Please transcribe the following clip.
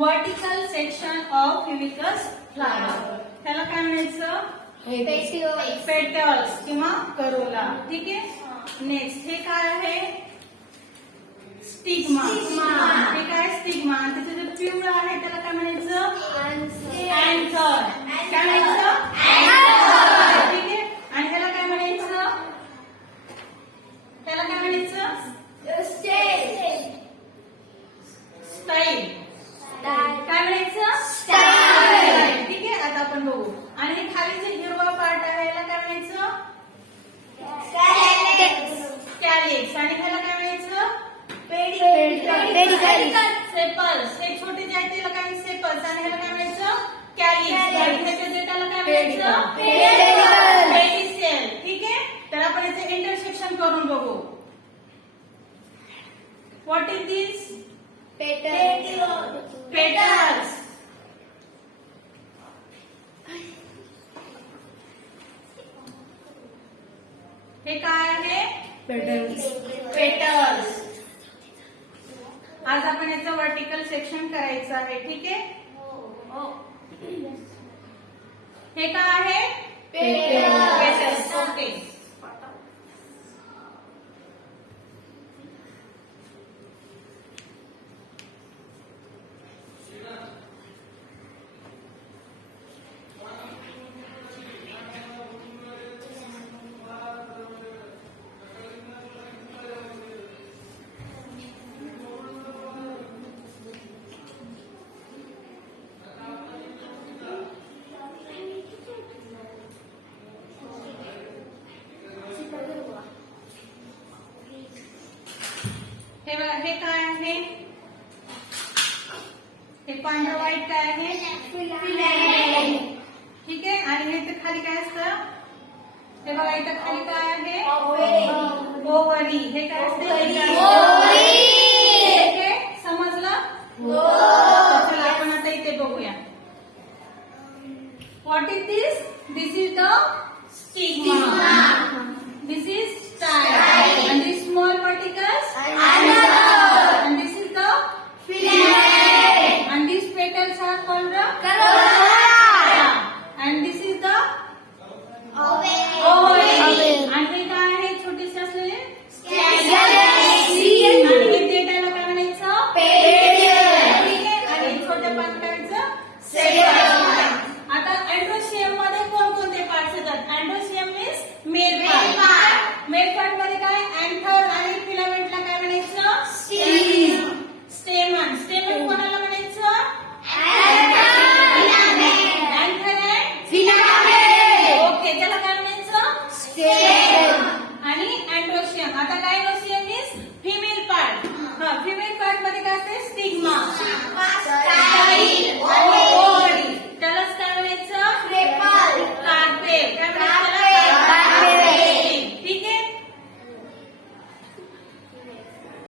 Vertical section of fulicus flower. त्याला काय म्हणायचं? पेटल्स किंवा करोला. ठीक आहे. नेक्स्ट हे काय आहे? स्टिग्मा. हे काय? स्टिग्मा. त्याचं जे पिवळं आहे त्याला काय म्हणायचं? अँकर. काय म्हणायचं? अँकर. ठीक आहे. आणि ह्याला काय म्हणायचं? त्याला काय म्हणायचं? स्टाईल. काय म्हणायचं? स्टाईल. ठीक आहे. आता आपण बघू. आणि हे खाली जे हिरवा पार्ट आहे याला काय म्हणायचं? कॅलिक्स. आणि ह्याला काय म्हणायचं? सेपल्स. हे छोटे जे आहेत त्याला काय? सेपल्स. आणि ह्याला काय म्हणायचं? कॅलिक्स. आणि ह्याच्या जे त्याला काय म्हणायचं? पेडिसेल. ठीक आहे. तर आपण याचे इंटरसेक्शन करून बघू. What is this? पेटल्स. हे काय आहे? पेटल्स. आज आपण याचं वर्टिकल सेक्शन करायचं आहे. ठीक आहे. हे काय आहे? पेटल्स. ओके. हे काय आहे? हे पांढरं व्हाईट काय आहे? ठीक आहे. आणि हे तर खाली काय असतं? हे बघा इथं खाली काय आहे? ओव्हरी. हे काय असते? ठीक आहे. समजलं? चला आपण आता इथे बघूया. What is this? This is the stigma. This is style. And this small particles? And this is the filament. And these petals are called the corolla. And this is the ovary. And हे काय आहे? छोटेसे असलेले आणि हे पेटाला काय म्हणायचं? ठीक आहे. आणि छोट्या पार्टचं सेपल्स. आता अँड्रोशियम मध्ये कोणकोणते पार्ट्स येतात? Androecium means male part. Male part मध्ये काय? अँथर आणि फिलामेंटला काय म्हणायचं? स्टेमन. स्टेमन कोणाला म्हणायचं? Anther and filament. ओके. त्याला काय म्हणायचं? स्टेम. आणि अँड्रोशियम. आता gynoecium means female part. Female part मध्ये काय असते? स्टिग्मा.